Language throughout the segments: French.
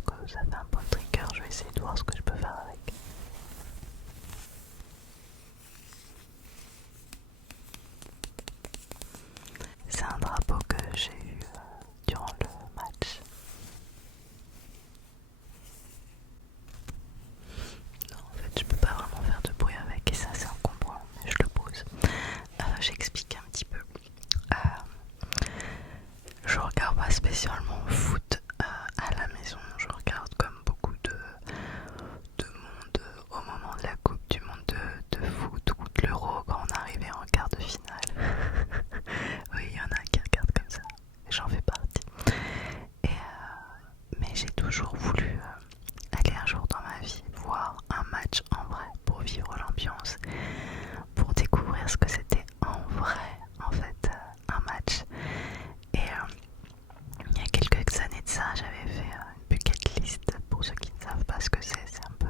parce que ça fait un bon trigger. Je vais essayer de voir ce que je peux faire avec. C'est un drapeau que j'ai eu durant le match. Non, en fait, je peux pas vraiment faire de bruit avec et ça c'est encombrant, mais je le pose. J'explique un petit peu. Je regarde pas spécialement foot à la maison. Je regarde comme beaucoup de monde au moment de la Coupe du Monde de foot ou de l'Euro quand on arrivait en quart de finale. Oui, il y en a qui regardent comme ça. J'en fais partie. Mais j'ai toujours voulu aller un jour dans ma vie voir un match en vrai pour vivre l'ambiance, pour découvrir ce que c'était en vrai, en fait, un match. Et il y a quelques années de ça, j'avais fait une bucket list. Pour ceux qui ne savent pas ce que c'est un peu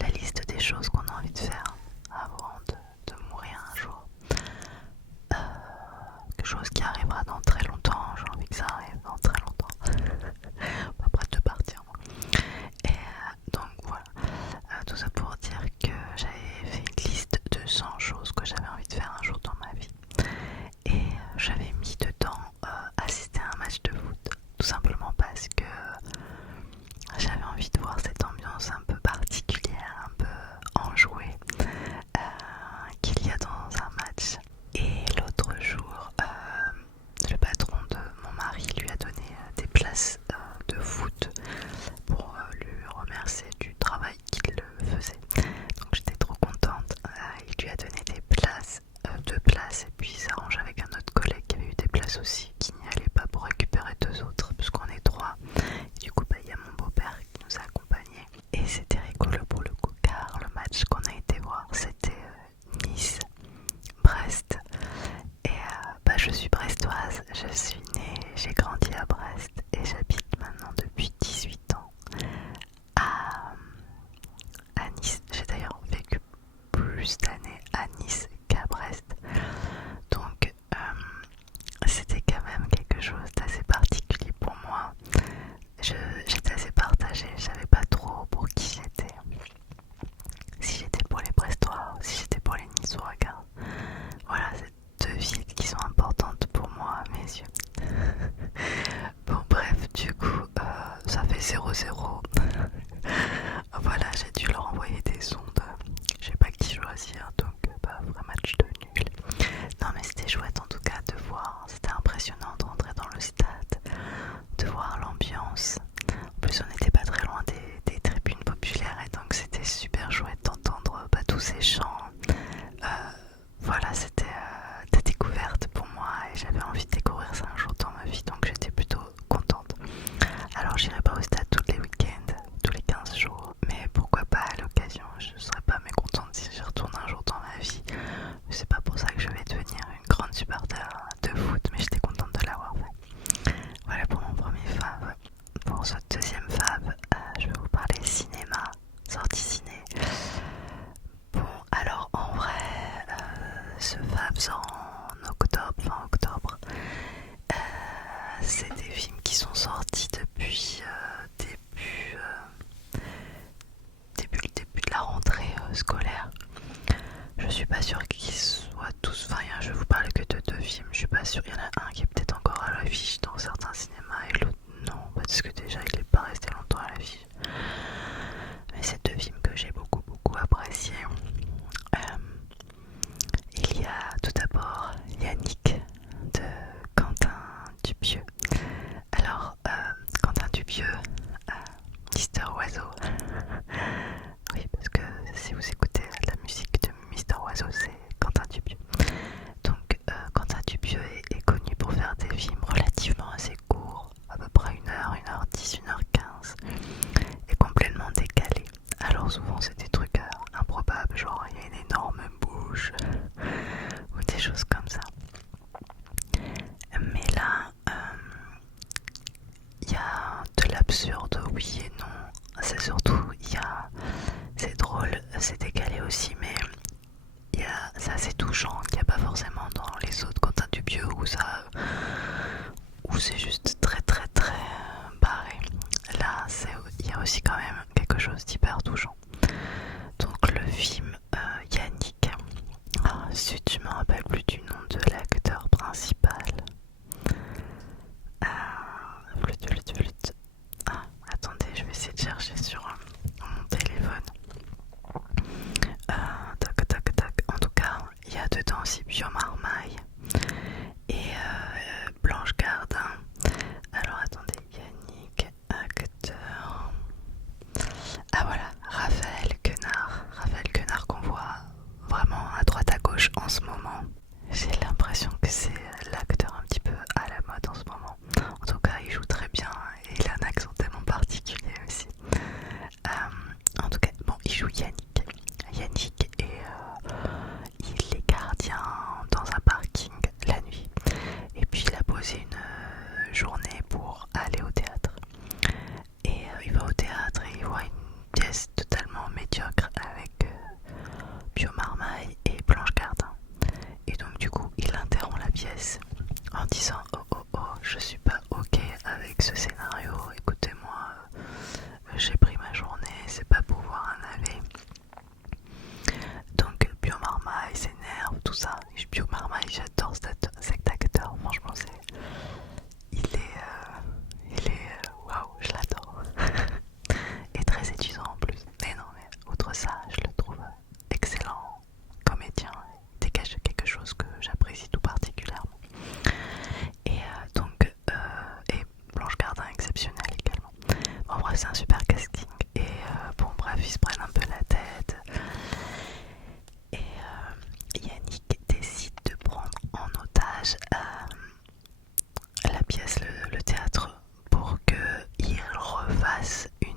la liste des choses qu'on a envie de faire avant de mourir un jour. Quelque chose qui arrivera dans très longtemps, j'ai envie que ça arrive dans très longtemps. Pas prête de partir moi. Et donc voilà, tout ça pour dire que j'avais fait une liste de 100 choses que j'avais envie de faire un jour dans ma vie. Et j'avais mis dedans assister à un match de foot, tout simplement parce que j'avais envie de voir cette ambiance un peu particulière, un peu enjouée qu'il y a dans un match. Et l'autre jour, le patron de mon mari lui a donné des places de foot pour lui remercier du travail qu'il faisait. Donc j'étais trop contente. Il lui a donné des places, 2 places, et puis il s'arrange avec un autre collègue qui avait eu des places aussi, qui n'y allait pas pour récupérer 2 autres, puisqu'on est 3. Et du coup, il y a mon beau-père qui nous a accompagnés. Et c'était rigolo pour le coup, car le match qu'on a été voir, c'était Nice, Brest. Et je suis brestoise, je suis née, j'ai grandi à Brest et j'habite maintenant depuis 18 ans à Nice. J'ai d'ailleurs vécu plus d'années à Nice qu'à Brest. Donc c'était quand même quelque chose d'assez particulier pour moi. J'étais assez partagée, je savais pas trop pour qui j'étais. Si j'étais pour les Brestois ou si j'étais pour les Niçois, car voilà, c'est 2 villes qui sont importantes pour moi à mes yeux. Bon bref, du coup, ça fait 0-0. Voilà, j'ai dû leur envoyer des sondes. Je sais pas qui choisir, donc vrai match de nul. Non mais c'était chouette en tout cas de voir, c'était impressionnant de rentrer dans le stade, de voir l'ambiance. En plus on n'était pas très loin des tribunes populaires et donc c'était super chouette d'entendre tous ces chants. Voilà, c'était des découvertes pour moi et j'avais envie de découvrir ça un jour dans ma vie, donc j'étais plutôt contente. Alors j'irai pas au stade tous les week-ends, tous les 15 jours, mais pourquoi pas à l'occasion. Je serais pas mécontente si j'y retourne un jour dans ma vie. C'est pas pour ça que je vais devenir une grande supporter de foot, mais j'étais contente de l'avoir fait. Voilà pour mon premier fave. Pour ce deuxième fave, je vais vous parler cinéma, sortie ciné. Bon, alors en vrai, ce fave sort en octobre, fin octobre. C'est des films qui sont sortis depuis le début de la rentrée scolaire. Je suis pas sûre qu'ils soient tous. Enfin, je vais vous parler que de 2 films. Je suis pas sûre. Il y en a un qui est peut-être encore à l'affiche dans certains cinémas et l'autre non, parce que déjà il est pas resté longtemps à l'affiche. Mais c'est 2 films que j'ai beaucoup appréciés. Il y a tout d'abord Yannick de Quentin Dupieux. Alors, Quentin Dupieux, Mister Oiseau. Oui, parce que si vous écoutez la musique de Mister Oiseau, c'est Quentin Dupieux. Donc, Quentin Dupieux est connu pour faire des films relativement assez courts, à peu près 1h, 1h10, 1h15, et complètement décalés. Alors, souvent, c'est des trucs improbables, genre il y a une énorme bouche, ou des choses comme ça. Mais là, il y a de l'absurde, oui et non. C'est surtout, c'est drôle, c'est décalé aussi, mais c'est assez touchant qu'il n'y a pas forcément dans les autres Quentin Dupieux où c'est juste très barré. Là, c'est aussi quand même quelque chose d'hyper touchant. Donc le film Yannick, si tu me rappelles plus du nom de l'acteur principal. Flûte. Attendez, je vais essayer de chercher sur mon téléphone. Tac. En tout cas, il y a dedans aussi Pio Marmaille et Blanche Gardin. Alors attendez, Yannick, acteur. Ah voilà, Raphaël Quenard qu'on voit vraiment à droite à gauche en ce moment. J'ai l'impression que c'est l'acteur un petit peu à la mode en ce moment. En tout cas, il joue très bien et il a un accent tellement particulier aussi. En tout cas, bon, il joue Yannick et il est gardien dans un parking la nuit. Et puis il a posé une journée pour aller au théâtre. Et il va au théâtre et il voit une pièce totalement médiocre avec Pio Marmaille et Blanche Gardin. Et donc du coup il interrompt la pièce en disant oh, je suis pas ok avec ce scénario, écoutez-moi, j'ai pris ma journée, c'est pas pour voir un navet. Donc Pio Marmaille s'énerve, tout ça. Pio Marmaille, j'adore cet acteur, franchement il est waouh, je l'adore. Et très étudiant en plus. Mais non, mais outre ça, je le trouve excellent comédien. Il dégage quelque chose que j'apprécie tout particulièrement. Et et Blanche Gardin exceptionnelle également. Bon bref, c'est un super casting. Et bon bref, ils se prennent un peu la tête. Et Yannick décide de prendre en otage la pièce, le théâtre, pour qu'il refasse une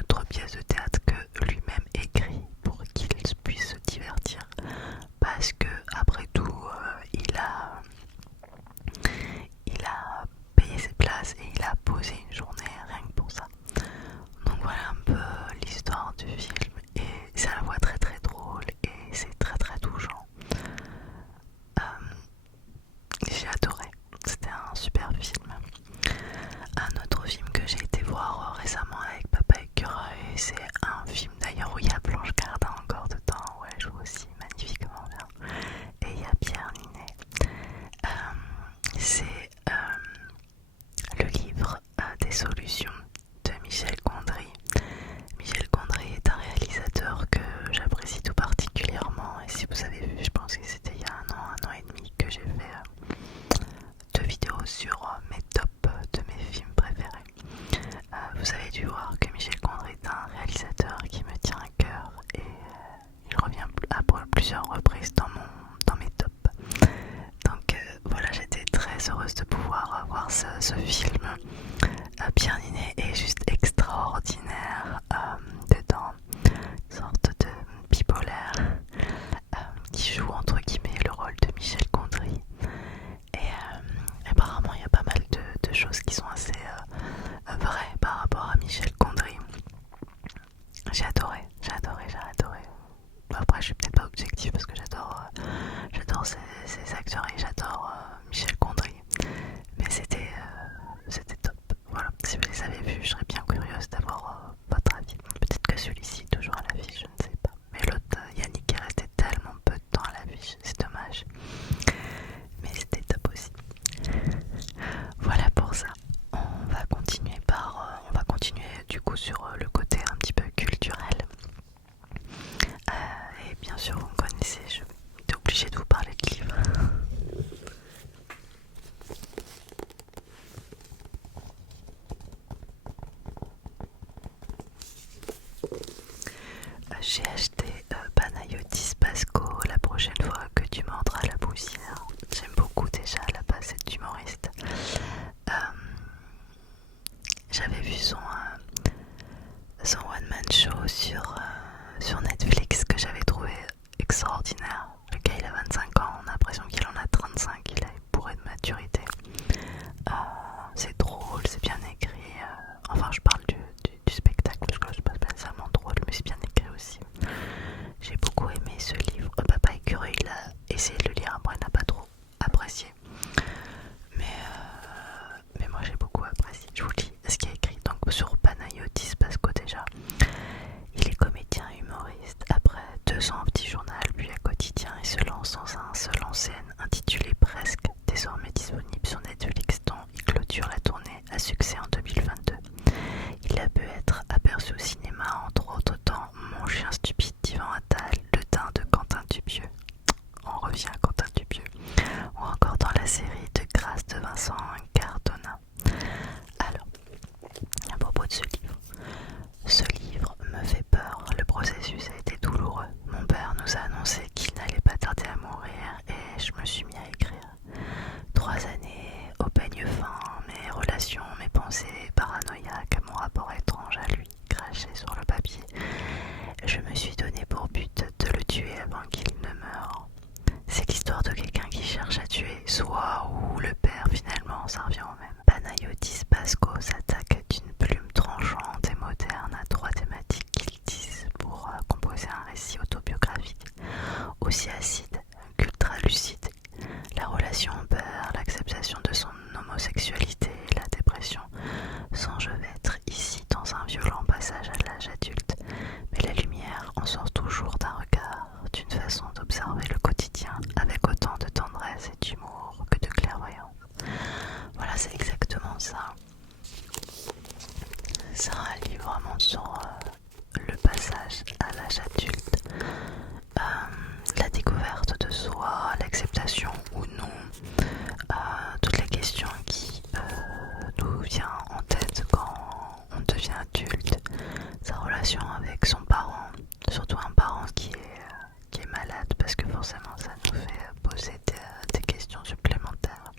autre pièce de théâtre que lui-même écrit pour qu'il puisse se divertir. Parce que après tout, il a payé ses places et il a posé une journée rien que pour ça. Donc voilà un peu l'histoire du film et c'est à la fois très très drôle et c'est très très touchant. J'ai adoré, c'était un super film. Un autre film que j'ai été voir récemment avec Papa Écureuil, c'est un film d'ailleurs où il y a Blanche Gardin encore dedans, où elle joue aussi magnifiquement bien. Et il y a Pierre Ninet. C'est le livre des solutions de Michel Gondry. Michel Gondry est un réalisateur que j'apprécie tout particulièrement. Et si vous avez vu, je pense que c'était il y a un an et demi que j'ai fait 2 vidéos sur mes tops de mes films préférés. Vous avez dû voir que Michel Gondry est un réalisateur qui me tient à cœur et il revient à plusieurs reprises dans mes tops. Donc voilà, j'étais très heureuse de pouvoir voir ce film. Pierre Ninet est juste extraordinaire dedans, une sorte de bipolaire qui joue entre guillemets le rôle de Michel Gondry. Et apparemment il y a pas mal de choses qui sont assez vraies par rapport à Michel Gondry. J'ai adoré. Après je suis peut-être pas objective parce que j'adore ces acteurs et j'adore Michel Gondry. Mais c'était top. Voilà, si vous les avez vus, je serais bien curieuse d'avoir votre avis. Peut-être que celui-ci est toujours à l'affiche, je ne sais pas. Mais l'autre, Yannick, est resté tellement peu de temps à l'affiche, c'est dommage. Mais c'était top aussi. Voilà pour ça. On va continuer du coup sur le côté un petit peu culturel. Et bien sûr, vous me connaissez, j'étais obligée de vous parler de livres. J'ai acheté Panayotis Pasco, La prochaine fois que tu mordras la poussière. J'aime beaucoup déjà la base cet humoriste. J'avais vu son one man show sur Netflix que j'avais trouvé extraordinaire. Le gars il a 25 ans, on a l'impression qu'il en a 35, il est bourré de maturité. C'est drôle, c'est bien écrit. Enfin je parle du spectacle parce que c'est pas spécialement drôle mais c'est bien écrit aussi. J'ai beaucoup aimé ce livre. Papa Écureuil il a essayé de le lire, après il n'a pas trop apprécié. Mais moi j'ai beaucoup apprécié. Je vous lis ce qui est écrit donc sur de ce livre. Ce livre me fait peur, le processus a été douloureux. Mon père nous a annoncé qu'il n'allait pas tarder à mourir et je me suis mis à écrire. 3 années au peigne fin, mes relations, mes pensées paranoïaques, mon rapport étrange à lui, craché sur le papier. Je me suis donné pour but de le tuer avant qu'il ne meure. C'est l'histoire de quelqu'un qui cherche à tuer, soit ou le père finalement, ça revient au même. Panayotis Pasco s'attaque d'une plume tranchante et moderne à 3 thématiques qu'il tisse pour composer un récit autobiographique aussi acide qu'ultra lucide. La relation au père, l'acceptation de son homosexualité et la dépression. Sans je vais être ici dans un violent passage à l'âge adulte, mais la lumière en sort toujours d'un regard, d'une façon d'observer le quotidien avec autant de tendresse et d'humour que de clairvoyance. Voilà, c'est exactement ça. C'est un livre vraiment sur le passage à l'âge adulte, la découverte de soi, l'acceptation ou non, toutes les questions qui nous viennent en tête quand on devient adulte, sa relation avec son parent, surtout un parent qui est malade, parce que forcément ça nous fait poser des questions supplémentaires.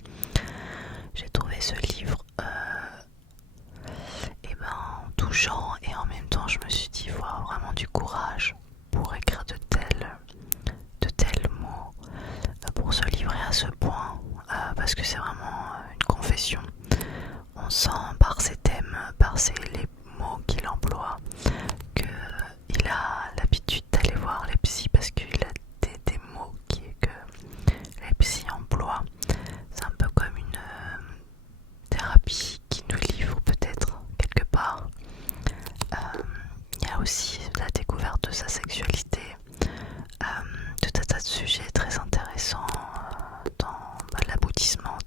J'ai trouvé ce livre touchant et en même temps je me suis dit, il faut avoir vraiment du courage pour écrire de tels mots, pour se livrer à ce point, parce que c'est vraiment une confession. On sent par ses thèmes, par les mots qu'il emploie, qu'il a l'habitude d'aller voir les psys, parce qu'il a des mots que les psys emploient. C'est un peu comme une thérapie qui nous livre peut-être quelque part. Il y a aussi la découverte de sa sexualité, tout un tas de sujets très intéressants dans l'aboutissement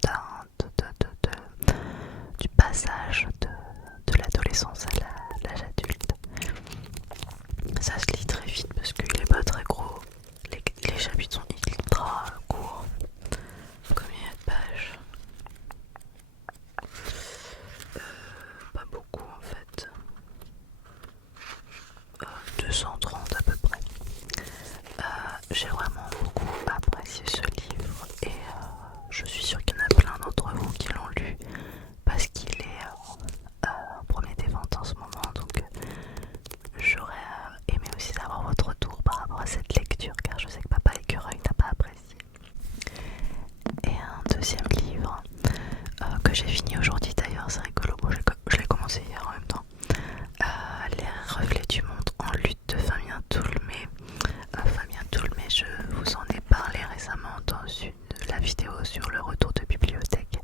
du passage de l'adolescence à l'âge adulte. Ça se lit très vite parce qu'il n'est pas très gros, les chapitres sont ultra courts. Combien de pages? Pas beaucoup en fait. 230 à peu près. J'ai vraiment beaucoup apprécié ce livre et je suis sûre qu'il y en a plein d'entre vous qui l'ont lu parce qu'il est en premier des ventes en ce moment, donc j'aurais aimé aussi savoir votre retour par rapport à cette lecture, car je sais que Papa Écureuil n'a pas apprécié. Et un deuxième livre que j'ai fini aujourd'hui d'ailleurs, c'est rigolo, bon, je l'ai commencé hier en même temps. Les reflets du monde en lutte de Fabien Toulmé. Fabien Toulmé, je vous en ai parlé récemment dans la vidéo sur le retour de bibliothèque,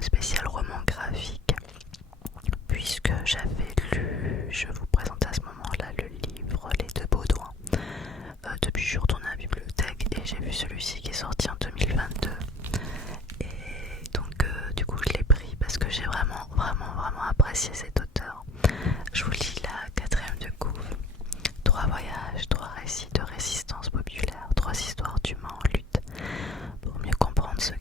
spécial roman graphique, puisque j'avais lu, je vous présente à ce moment-là le livre Les Deux Baudouins. Depuis je suis retournée à la bibliothèque et j'ai vu celui-ci qui est sorti en 2022. Et donc du coup je l'ai pris parce que j'ai vraiment apprécié cet auteur. Je vous lis la 4e de couve. 3 voyages, 3 récits de résistance populaire, 3 histoires d'humains en lutte. Pour mieux comprendre ce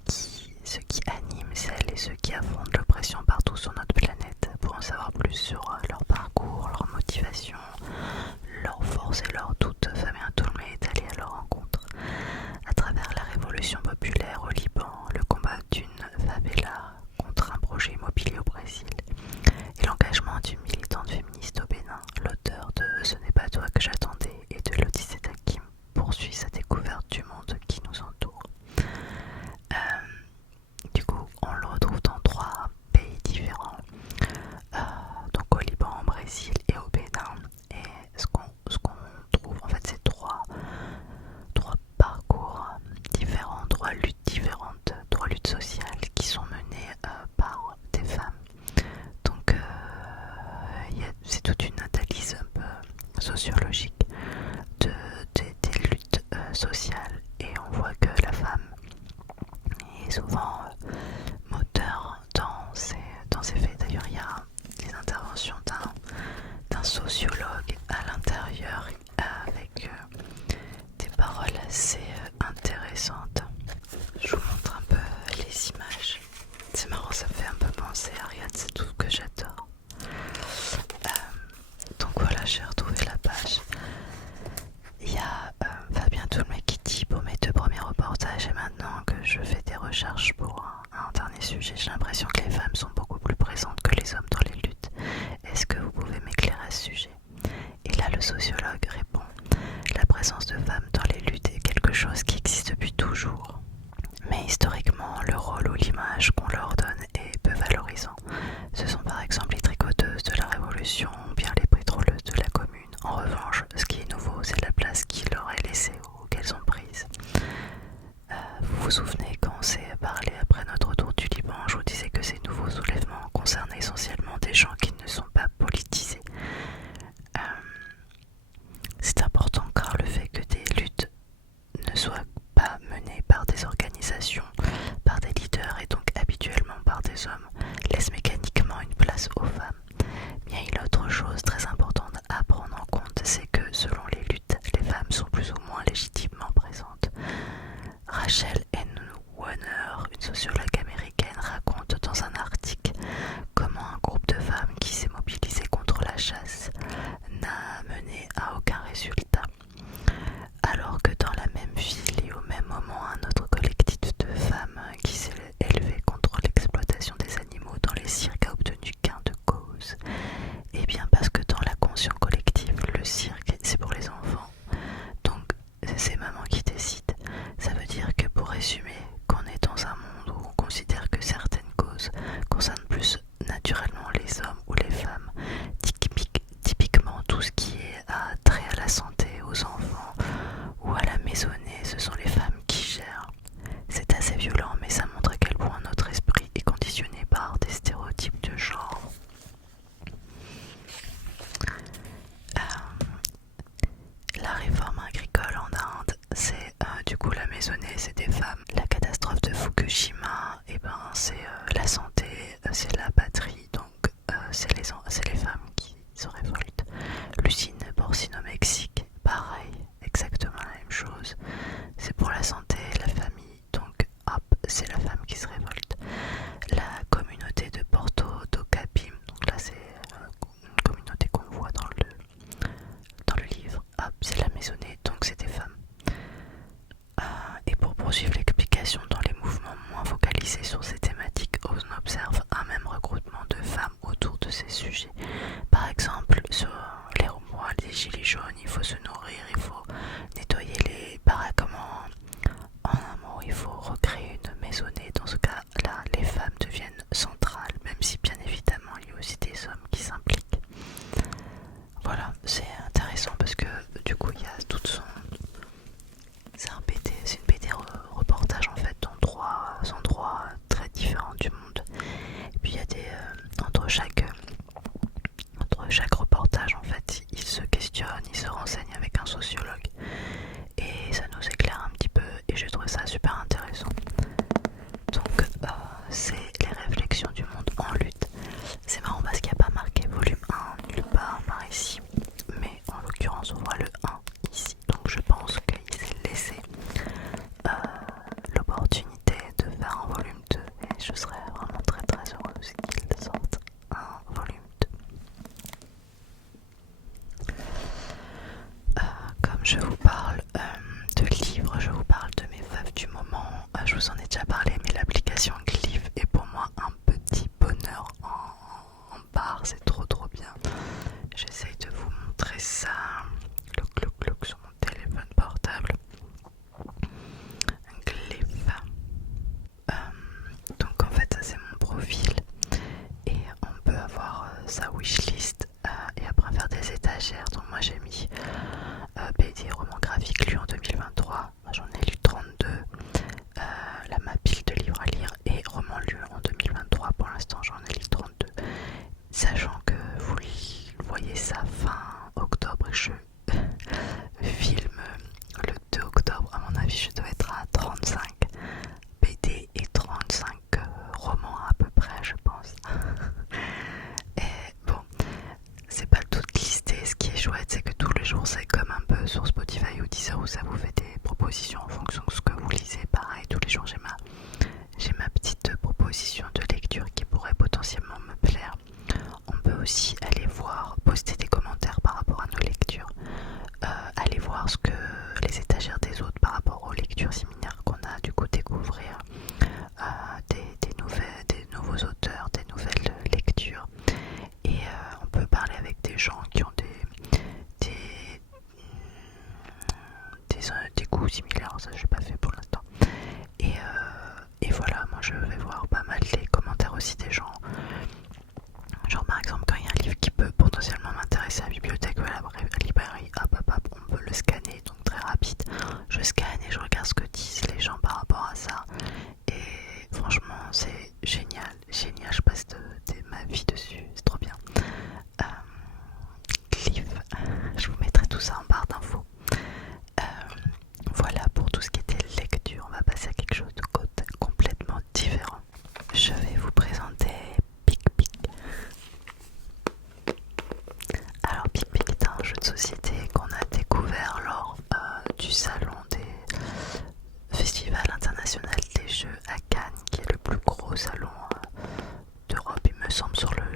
qui anime celles et ceux qui affrontent l'oppression partout sur notre planète, pour en savoir plus sur leur parcours, leur motivation, leurs forces et leurs doutes, Fabien Toulmé est allé à leur rencontre. À travers la révolution populaire au Liban, le combat d'une favela contre un projet immobilier au Brésil et l'engagement d'une militante féministe au Bénin, l'auteur de Ce n'est pas toi que j'attendais et de l'Odyssée d'Hakim poursuit sa découverte du monde qui nous entoure. Du coup, on le retrouve dans 3 essentiellement des gens qui ne sont pas politisés. C'est important car le fait que des luttes ne soient pas menées par des organisations, par des leaders et donc habituellement par des hommes, laisse mécaniquement une place aux femmes. Il y a une autre chose très importante à prendre en compte, c'est que selon les luttes, les femmes sont plus ou moins légitimement présentes. Rachel N. Warner, une sociologue américaine, raconte dans un article comment un groupe de femmes qui s'est mobilisé contre la chasse n'a mené à aucun résultat. Alors que dans la même ville et au même moment, un autre collectif de femmes qui s'est élevé contre l'exploitation des animaux dans les cirques a obtenu gain de cause. Et bien parce que dans la conscience collective, le cirque c'est pour les enfants. Donc c'est maman qui décide. Ça veut dire que pour résumer, qu'on est dans un monde où on considère que certaines causes concernent plus naturellement les hommes ou les femmes, typiquement tout ce qui est trait à la santé, aux enfants ou à la maisonnée, ce sont les femmes qui gèrent. C'est assez violent, mais ça montre à quel point notre esprit est conditionné par des stéréotypes de genre. La réforme agricole en Inde, c'est du coup la maisonnée, c'est des femmes. La catastrophe de Fukushima, c'est la santé, c'est la patrie, donc c'est les femmes qui se révoltent. L'usine porcine au Mexique, pareil, exactement la même chose. C'est pour la santé, la famille, donc hop, c'est la femme qui se révolte. La communauté de Porto do Capim, donc là c'est une communauté qu'on voit dans le livre, hop, c'est la maisonnée, donc c'est des femmes. Et pour poursuivre l'explication, dans les mouvements moins focalisés sur ces thématiques, on observe un même regroupement de femmes autour de ces sujets. Par exemple, sur les mois, les gilets jaunes, il faut se nourrir, il faut nettoyer les baraquements. En un mot, il faut recréer une maisonnée. Dans ce cas-là, les femmes deviennent centrales, même si bien évidemment il y a aussi des hommes qui s'impliquent. Voilà, c'est intéressant parce que du coup il y a toute son... C'est une BD reportage en fait dans 3 endroits très différents du monde. Et puis il y a des... entre chaque reportage en fait, il se questionne, il se renseigne avec un sociologue. Et ça nous éclaire un petit peu et je trouve ça super intéressant. Donc c'est les réflexions du monde en lutte. C'est marrant parce qu'il n'y a pas marqué volume 1 nulle part par ici. Mais en l'occurrence on voit le 1 ici. Donc je pense qu'il s'est laissé l'opportunité de faire un volume 2. Et je serais vraiment très très heureuse qu'il sorte un volume 2. Comme je vous parle de livres, je vous parle de mes faves du moment. Je vous en ai déjà parlé, mais l'application Glyph est pour moi un petit bonheur en barre, c'est trop bien. J'essaye de vous montrer ça. Le sur mon téléphone portable. Glyph. Donc en fait, ça c'est mon profil. Et on peut avoir sa wishlist et après faire des étagères. Donc moi j'ai mis BD roman graphique lu en 2023, j'en ai lu 32, ma pile de livres à lire et romans lus en 2023, pour l'instant j'en ai lu 32, sachant que vous voyez ça fin octobre et je filme le 2 octobre, à mon avis je dois être à 35 BD et 35 romans à peu près je pense. Et bon, c'est pas tout listé, ce qui est chouette c'est que tous les jours c'est comme un peu sur Spotify ou Deezer où ça vous fait des propositions en fonction de ce que vous lisez. Pareil, tous les jours j'ai ma petite proposition de lecture qui pourrait potentiellement me plaire. On peut aussi aller voir, poster des commentaires par rapport à nos lectures, aller voir ce que les étagères des autres par rapport aux lectures similaires qu'on a, du coup découvrir des nouveaux auteurs, des nouvelles lectures. Et on peut parler avec des gens qui ont des goûts similaires, ça j'ai pas fait pour l'instant. Et voilà, moi je vais voir pas mal les commentaires aussi des gens. Genre par exemple quand il y a un livre qui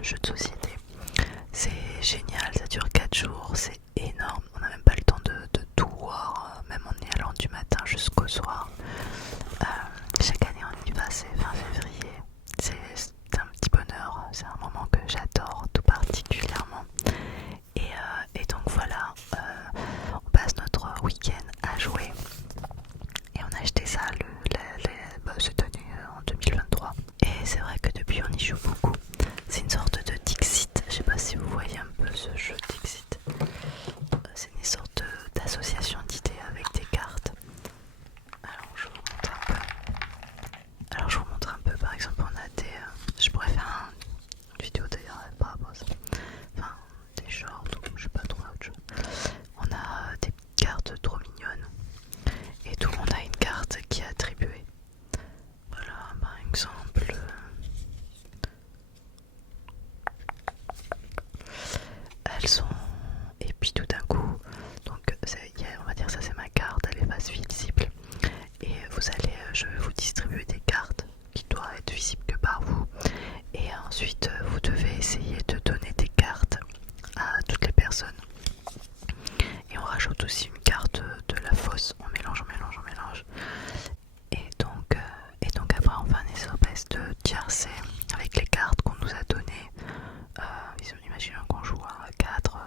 jeu de société. C'est génial, ça dure 4 jours, c'est énorme. On n'a même pas le temps de tout voir, même en y allant du matin jusqu'au soir. Chaque année on y va, c'est fin février. C'est un petit bonheur, c'est un moment que j'adore tout particulièrement. Et donc voilà, on passe notre week-end à jouer. Et on a acheté ça cette année en 2023. Et c'est vrai que depuis on y joue beaucoup. C'est une sorte de Dixit, je sais pas si vous voyez un peu ce jeu Dixit. C'est une sorte d'association d'idées avec des cartes. Alors je vous montre un peu, par exemple on a des... je pourrais faire une vidéo d'ailleurs par rapport à ça. Enfin des shorts ou je sais pas trop autre chose. On a des cartes trop mignonnes. Et tout le monde a une carte qui est attribuée. Voilà, par exemple... elles sont... Et puis tout d'un coup, donc on va dire ça c'est ma carte, elle est face visible. Et vous allez, je vais vous distribuer des cartes qui doivent être visibles que par vous. Et ensuite, vous devez essayer de donner des cartes à toutes les personnes. Et on rajoute aussi une carte de la fausse. On mélange. Et donc après on fait un espèce de tiercé avec les cartes qu'on nous a données. Imaginons qu'on joue à 4,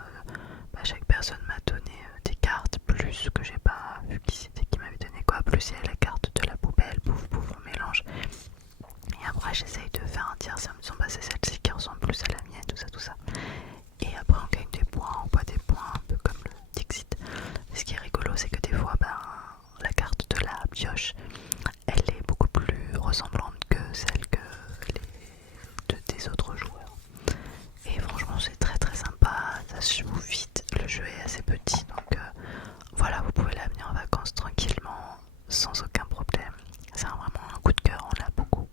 chaque personne m'a donné des cartes plus que j'ai pas vu qui c'était qui m'avait donné quoi, plus il y a la carte de la poubelle, pouf on mélange. Et après j'essaye de faire un tiercé en me disant c'est celle-ci qui ressemble plus à la mienne, tout ça. Et après on gagne des points, on boit des points, un peu comme le Dixit. Ce qui est rigolo c'est que des fois la carte de la pioche elle est beaucoup plus ressemblante que celle que des autres joueurs. Et franchement c'est très très sympa, ça se joue vite, le jeu est assez petit donc voilà, vous pouvez l'amener en vacances tranquillement sans aucun problème. C'est vraiment un coup de cœur, on l'a beaucoup,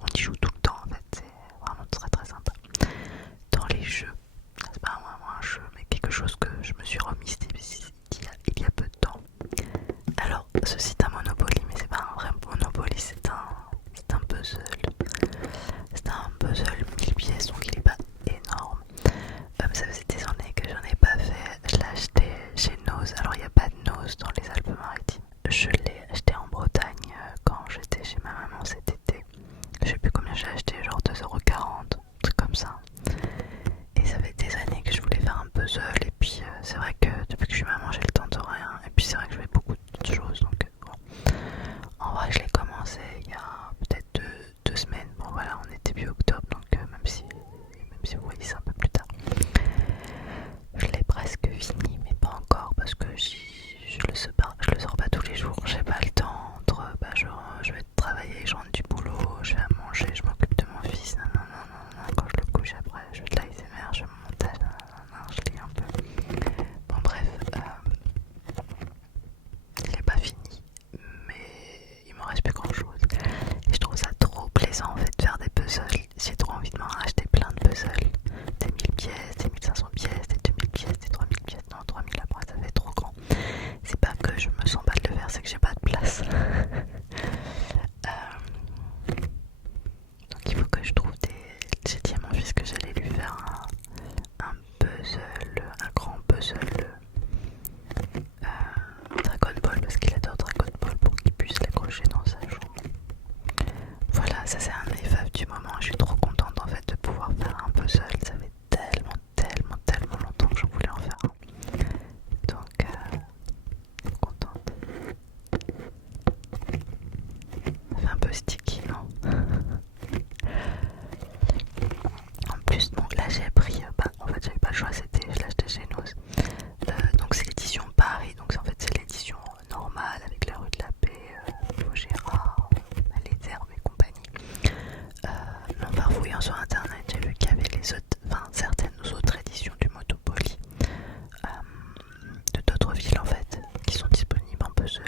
on y joue tout le temps en fait, c'est vraiment très très sympa. Dans les jeux, c'est pas vraiment un jeu mais quelque chose que je me suis remise il y a peu de temps. Alors ceci est un Monopoly mais c'est pas un vrai Monopoly, c'est un puzzle. C'est un puzzle 1000 pièces donc il est pas énorme. Ça faisait des années que j'en ai pas fait. Je l'ai acheté chez Noz. Alors il n'y a pas de Noz dans les Alpes-Maritimes. Je l'ai acheté en Bretagne quand j'étais chez ma maman cet été. Je sais plus combien j'ai acheté, genre 2,40€, un truc comme ça. Et ça fait des années que je voulais faire un puzzle. Et puis c'est vrai que depuis que je suis maman, j'ai le temps de rien. Et puis c'est vrai que je fais beaucoup de choses. Donc bon. En vrai, je l'ai commencé il y a peut-être 2 semaines. Bon voilà, on était début octobre. Donc même si vous voyez ça un peu plus tard. Je l'ai presque fini, mais pas encore parce que je le sors pas tous les jours. J'ai pas le temps entre je vais travailler, je rentre du boulot, je vais à manger, je m'occupe de mon fils. Non. Quand je le couche après, je fais de l'ASMR, je me montage, je lis un peu. Bon bref, il est pas fini, mais il me reste plus grand chose. Et je trouve ça trop plaisant en fait de faire des puzzles. J'ai trop envie de m'en racheter plein de puzzles. Des 1000 pièces, des 1500 pièces, des 2000 pièces, des 3000 pièces. Non, 3000 après ça fait trop grand. C'est pas que je me sens pas de le faire, c'est que j'ai pas de place. Donc il faut que je trouve des... J'ai dit à mon fils que j'allais lui faire un puzzle, un grand puzzle Dragon Ball parce qu'il adore Dragon Ball pour qu'il puisse l'accrocher dans sa chambre. Voilà, ça c'est un de mes faves du moment. Je suis trop contente en fait de pouvoir faire un puzzle. Ça fait tellement longtemps que je voulais en faire un. Donc, contente. Ça fait un peu sticky, non? En plus, donc là j'ai pris, en fait j'avais pas le choix, je l'ai acheté chez nous. Donc c'est l'édition Paris, donc en fait c'est l'édition normale avec la rue de la Paix, Vaugirard, les herbes et compagnie. Mais en farfouillant sur internet, j'ai vu qu'il y avait certaines autres éditions du Monopoly de d'autres villes en fait qui sont disponibles en puzzle.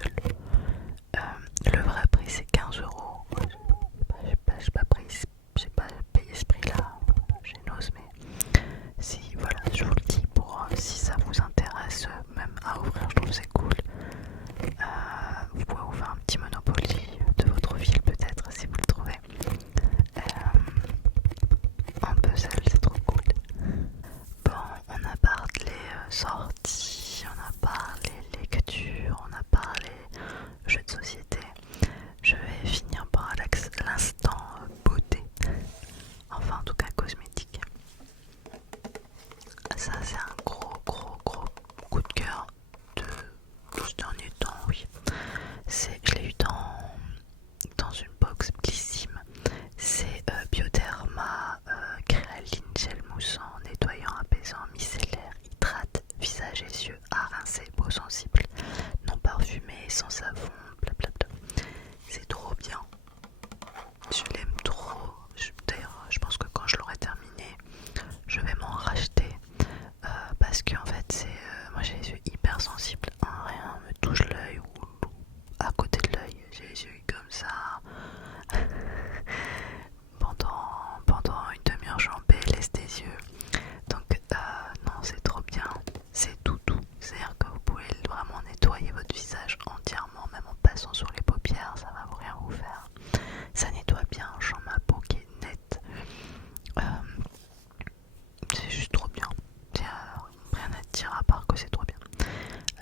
Le vrai prix c'est 15€. J'ai pas payé ce prix là chez Noz, mais si voilà, je vous le dis pour si ça vous intéresse même à ouvrir, je trouve que c'est cool. Vous pouvez ouvrir un petit Monopoly de votre ville peut-être si vous le trouvez. En puzzle, c'est trop Ça c'est un gros coup de cœur de ce dernier temps, oui. Je l'ai eu dans une box Blissim. C'est Bioderma Créaline Gel Moussant, nettoyant, apaisant, micellaire, hydrate, visage et yeux, à rincer, peau sensible, non parfumé, sans savon, blablabla. C'est trop bien. Je l'aime trop. D'ailleurs, je pense que quand je l'aurai terminé, je vais m'en racheter. Parce que en fait, moi j'ai les yeux hyper sensibles. Rien me touche l'œil ou à côté de l'œil. J'ai les yeux comme ça. pendant une demi-heure, je suis en PLS des yeux. Donc, non, c'est trop bien. C'est tout doux. C'est-à-dire que vous pouvez vraiment nettoyer votre visage entièrement, même en passant sur les paupières. Ça va rien vous faire. Ça nettoie bien. Je sens ma peau qui est nette. C'est juste trop bien. Il n'y a rien à dire à part que c'est trop bien.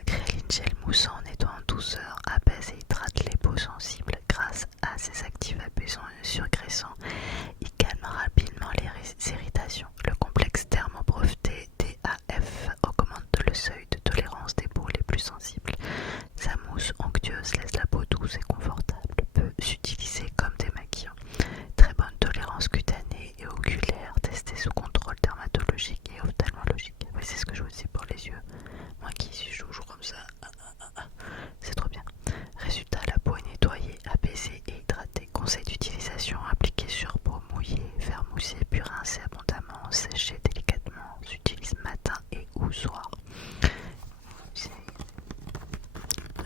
Créaline Gel Moussant nettoie en douceur, apaise et hydrate les peaux sensibles grâce à ses actifs apaisants et surgraissants. Il calme rapidement les irritations. Le complexe thermo-breveté DAF augmente le seuil de tolérance des peaux les plus sensibles. Sa mousse onctueuse laisse la peau douce et confortable, peut s'utiliser comme démaquillant. Très bonne tolérance cutanée et oculaire, testée sous contrôle dermatologique et ophtalmologique. Oui, c'est ce que je vous dis pour les yeux. Moi qui suis joujou comme ça, c'est trop bien. Résultat, la peau est nettoyée, apaisée et hydratée. Conseil d'utilisation, appliquer sur peau mouillée, faire mousser puis rincer abondamment, sécher délicatement. S'utilise matin et ou soir.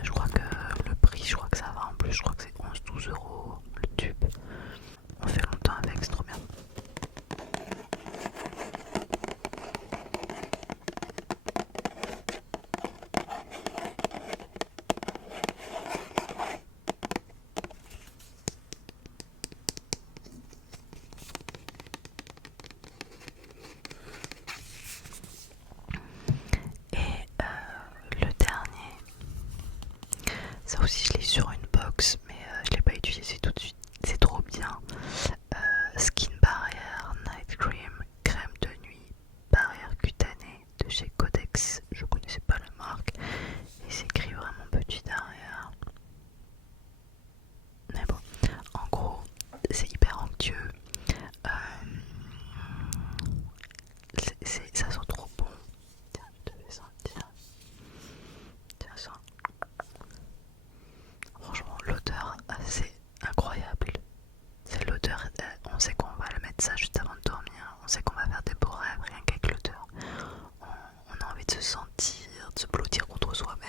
Je crois que le prix, je crois que ça va en plus, je crois que c'est 11-12 € le tube. On fait longtemps avec, c'est trop bien. Et le dernier, ça aussi je l'ai sur une box, mais je l'ai pas utilisé tout de suite. C'est trop bien. Skin Barrière Night Cream, crème de nuit, barrière cutanée de chez Codex. Je connaissais pas la marque et c'est écrit vraiment petit derrière. Mais bon, en gros, c'est hyper onctueux. Ça sent trop bon. Tiens, je te fais sentir. Tiens ça. Franchement, l'odeur, c'est incroyable. C'est l'odeur, on sait qu'on va le mettre ça juste avant de dormir. On sait qu'on va faire des beaux rêves rien qu'avec l'odeur. On a envie de se sentir, de se blottir contre soi-même.